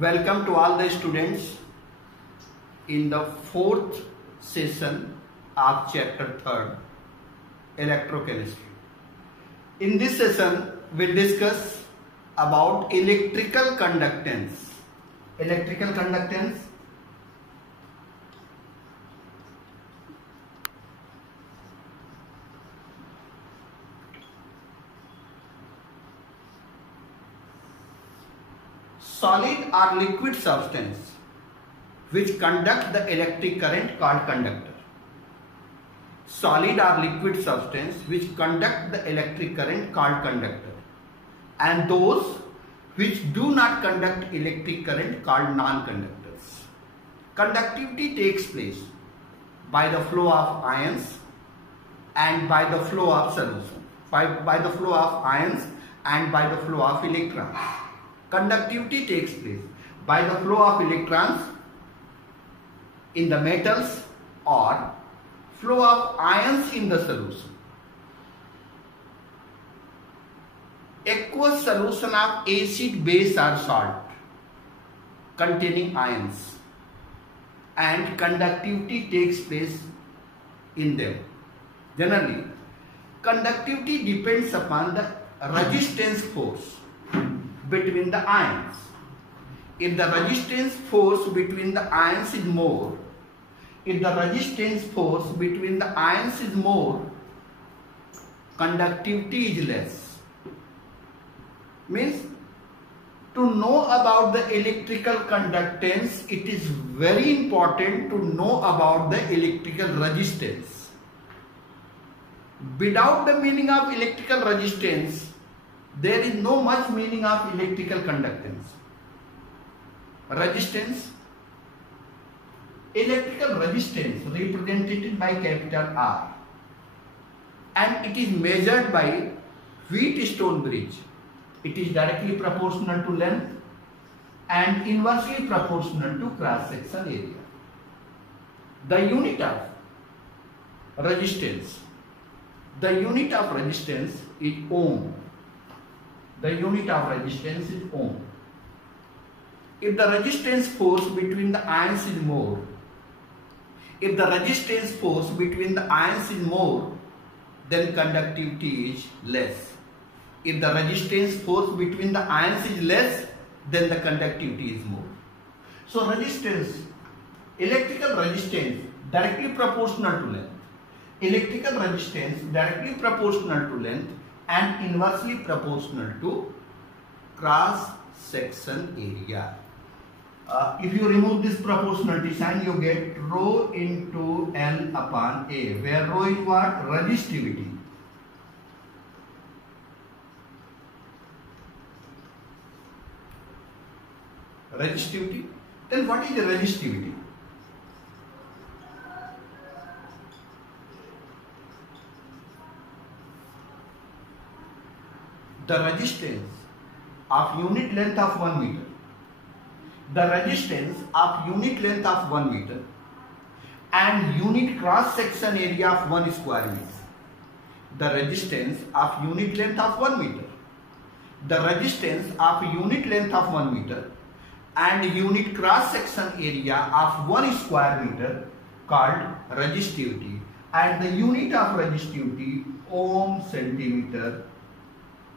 Welcome to all the students in the fourth session of chapter 3rd, electrochemistry. In this session, we'll discuss about electrical conductance. Electrical conductance. Solid or liquid substance which conduct the electric current called conductor. Solid or liquid substance which conduct the electric current called conductor, and those which do not conduct electric current called non-conductors. Conductivity takes place by the flow of ions and by the flow of solution, by the flow of ions and by the flow of electrons. Conductivity takes place by the flow of electrons in the metals or flow of ions in the solution. Aqueous solution of acid, base or salt containing ions, and conductivity takes place in them. Generally, conductivity depends upon the resistance force between the ions. If the resistance force between the ions is more, conductivity is less. Means, to know about the electrical conductance, it is very important to know about the electrical resistance. Without the meaning of electrical resistance, there is no much meaning of electrical conductance. Resistance. Electrical resistance represented by capital R, and it is measured by Wheatstone bridge. It is directly proportional to length and inversely proportional to cross section area. The unit of resistance is ohm. The unit of resistance is ohm. If the resistance force between the ions is more, then conductivity is less. If the resistance force between the ions is less, then the conductivity is more. So resistance, electrical resistance directly proportional to length. Electrical resistance directly proportional to length and inversely proportional to cross section area. If you remove this proportionality sign, you get rho into L upon A, where rho is what? Resistivity. Resistivity. Then what is the resistivity? The resistance of unit length of 1 meter. The resistance of unit length of 1 meter and unit cross section area of 1 square meter. The resistance of unit length of 1 meter. The resistance of unit length of 1 meter and unit cross section area of 1 square meter called resistivity, and the unit of resistivity ohm centimeter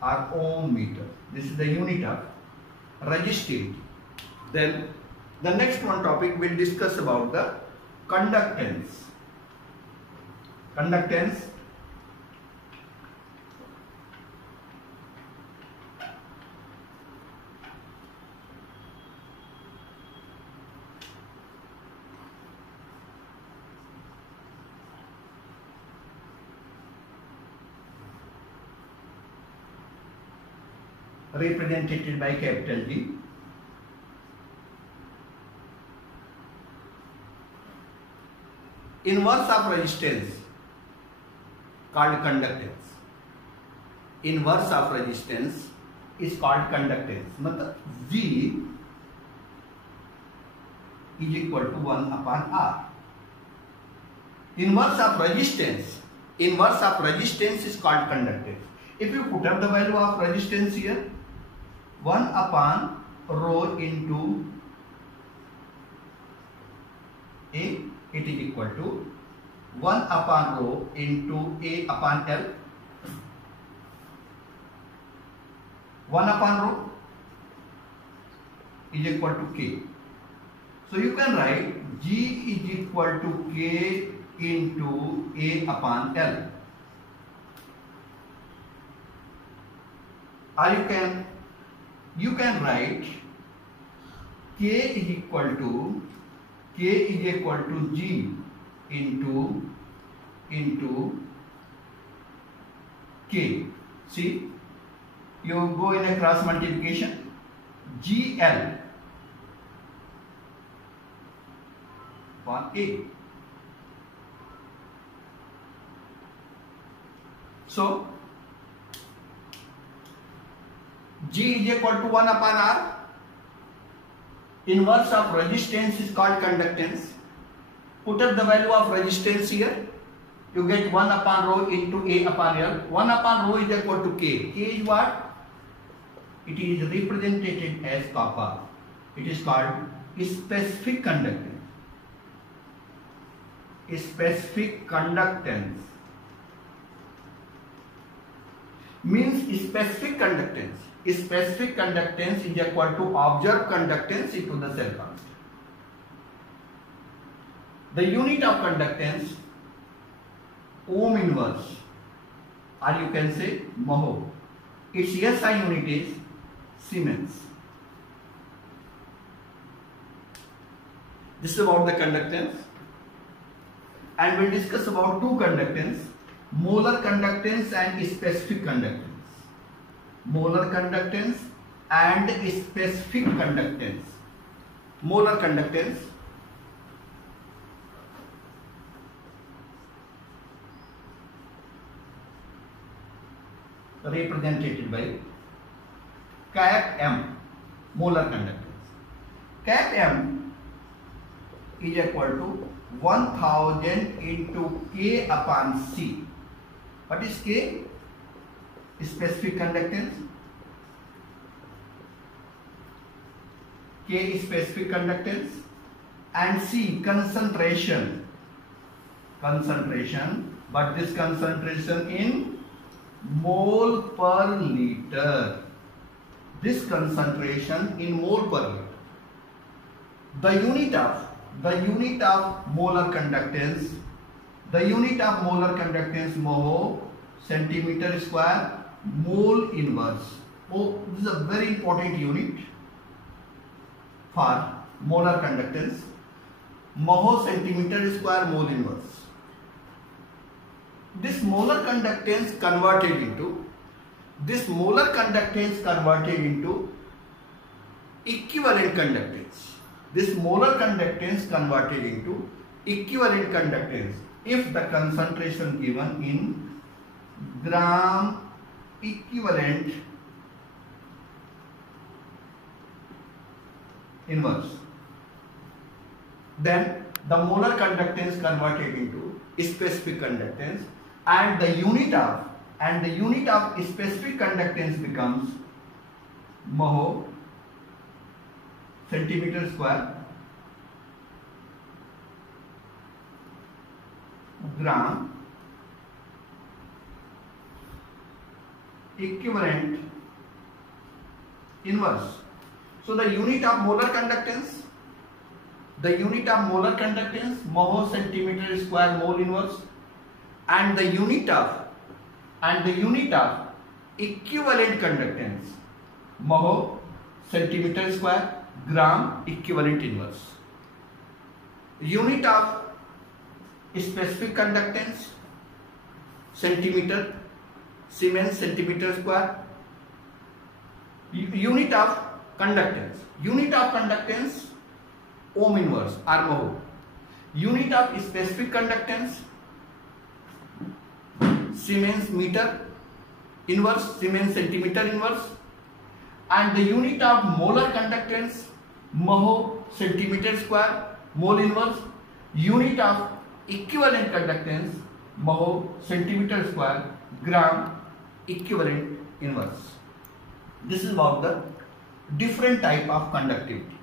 or ohm meter. This is the unit of resistivity. Then the next one topic we'll discuss about the conductance. Conductance. Represented by capital G. Inverse of resistance called conductance. Inverse of resistance is called conductance. मतलब V is equal to 1 upon R. Inverse of resistance is called conductance. If you put up the value of resistance here, 1 upon rho into A, it is equal to 1 upon rho into A upon L. 1 upon rho is equal to K. So you can write G is equal to K into A upon L. Or you can write K is equal to G into K. See, you go in a cross multiplication, GL upon A. So G is equal to 1 upon R. Inverse of resistance is called conductance. Put up the value of resistance here. You get 1 upon rho into A upon L. 1 upon rho is equal to K. K is what? It is represented as copper. It is called specific conductance. Specific conductance means specific conductance. Specific conductance is equal to observed conductance into the cell constant. The unit of conductance, ohm inverse, or you can say mho. Its SI unit is Siemens. This is about the conductance, and we'll discuss about two conductance: molar conductance and specific conductance. Molar conductance and specific conductance. Molar conductance represented by cap M, molar conductance. Cap M is equal to 1000 into K upon C. What is K? Specific conductance. K is specific conductance, and C concentration. But this concentration in mole per liter. This concentration in mole per liter. The unit of molar conductance. The unit of molar conductance mho, centimeter square, mole inverse. Oh, this is a very important unit for molar conductance. Mho, centimeter square, mole inverse. This molar conductance converted into equivalent conductance. This molar conductance converted into equivalent conductance if the concentration given in gram equivalent inverse. Then the molar conductance converted into specific conductance, and the unit of specific conductance becomes mho, centimeter square, gram equivalent inverse. So the unit of molar conductance, mho, centimeter square, mole inverse, and the unit of equivalent conductance, mho, centimeter square, gram equivalent inverse. Unit of specific conductance, centimeter, Siemens, centimeter square. Unit of conductance, ohm inverse or mho. Unit of specific conductance, Siemens meter inverse, Siemens centimeter inverse. And the unit of molar conductance, mho, centimeter square, mole inverse. Unit of equivalent conductance, mho, centimeter square, gram equivalent inverse. This is about the different type of conductivity,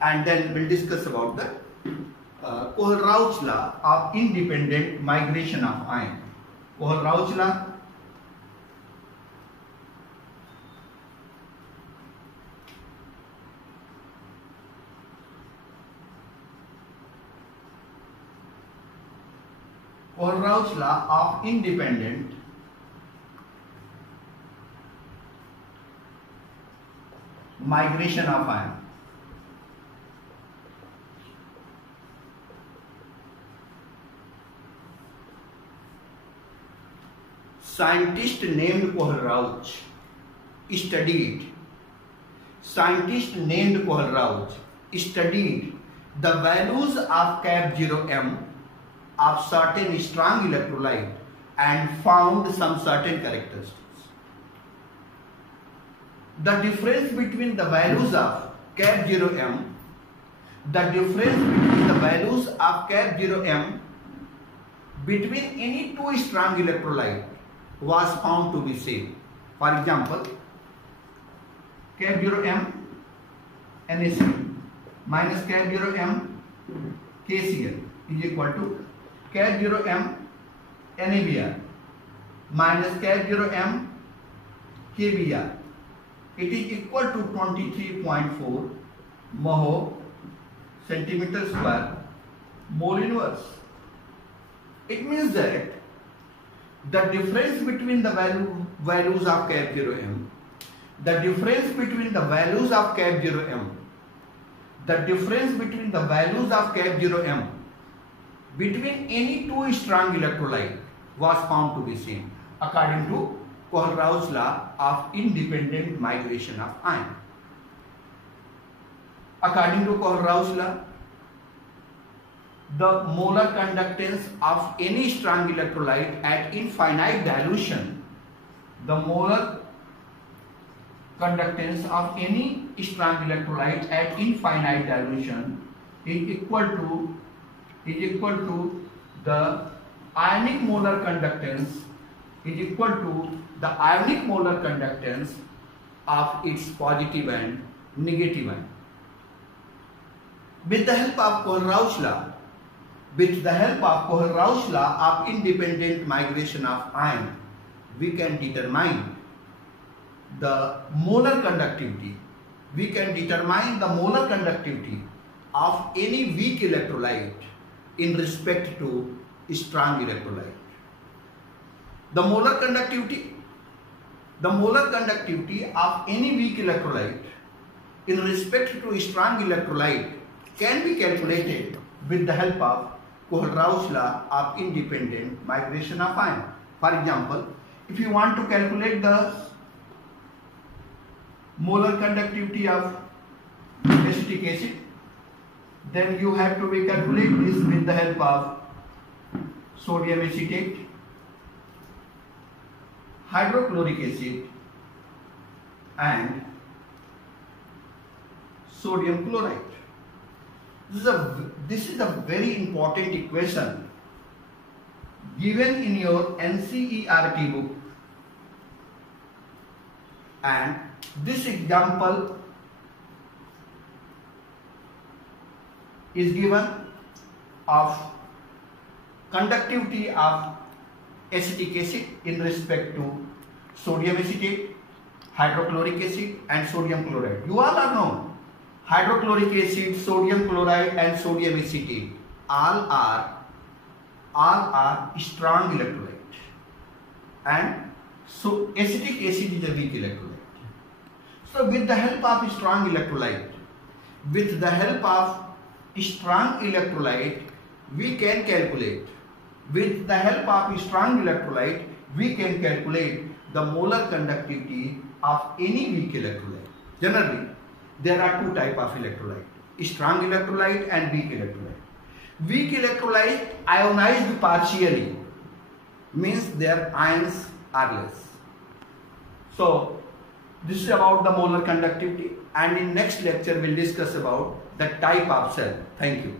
and then we'll discuss about the Kohlrausch law of independent migration of ion. Kohlrausch law. Kohlrausch law of independent migration of ion. Scientist named Kohlrausch studied the values of Cap0m of certain strong electrolyte and found some certain characteristics. The difference between the values of Cap0m, between any two strong electrolyte was found to be same. For example, Cap0m NaCl minus Cap0m KCl is equal to Cap0m NaBr minus Cap0m KBr. It is equal to 23.4 mho centimeter square mole inverse. It means that the difference between the values of Cap0m, between any two strong electrolyte was found to be same according to Kohlrausch law of independent migration of ion. According to Kohlrausch law, the molar conductance of any strong electrolyte at infinite dilution, is equal to the ionic molar conductance of its positive and negative ion. With the help of Kohlrausch law of independent migration of ion, we can determine the molar conductivity. Of any weak electrolyte in respect to strong electrolyte. The molar conductivity of any weak electrolyte in respect to strong electrolyte can be calculated with the help of Kohlrausch law of independent migration of ion. For example, if you want to calculate the molar conductivity of acetic acid, then you have to calculate this with the help of sodium acetate, hydrochloric acid and sodium chloride. This is a very important equation given in your NCERT book, and this example is given of conductivity of acetic acid in respect to sodium acetate, hydrochloric acid and sodium chloride. You all are known hydrochloric acid, sodium chloride and sodium acetate all are strong electrolyte, and so acetic acid is a weak electrolyte. So with the help of strong electrolyte, we can calculate the molar conductivity of any weak electrolyte. Generally, there are two types of electrolyte: strong electrolyte and weak electrolyte. Weak electrolyte ionized partially, means their ions are less. So this is about the molar conductivity, and in next lecture we'll discuss about the type of cell. Thank you.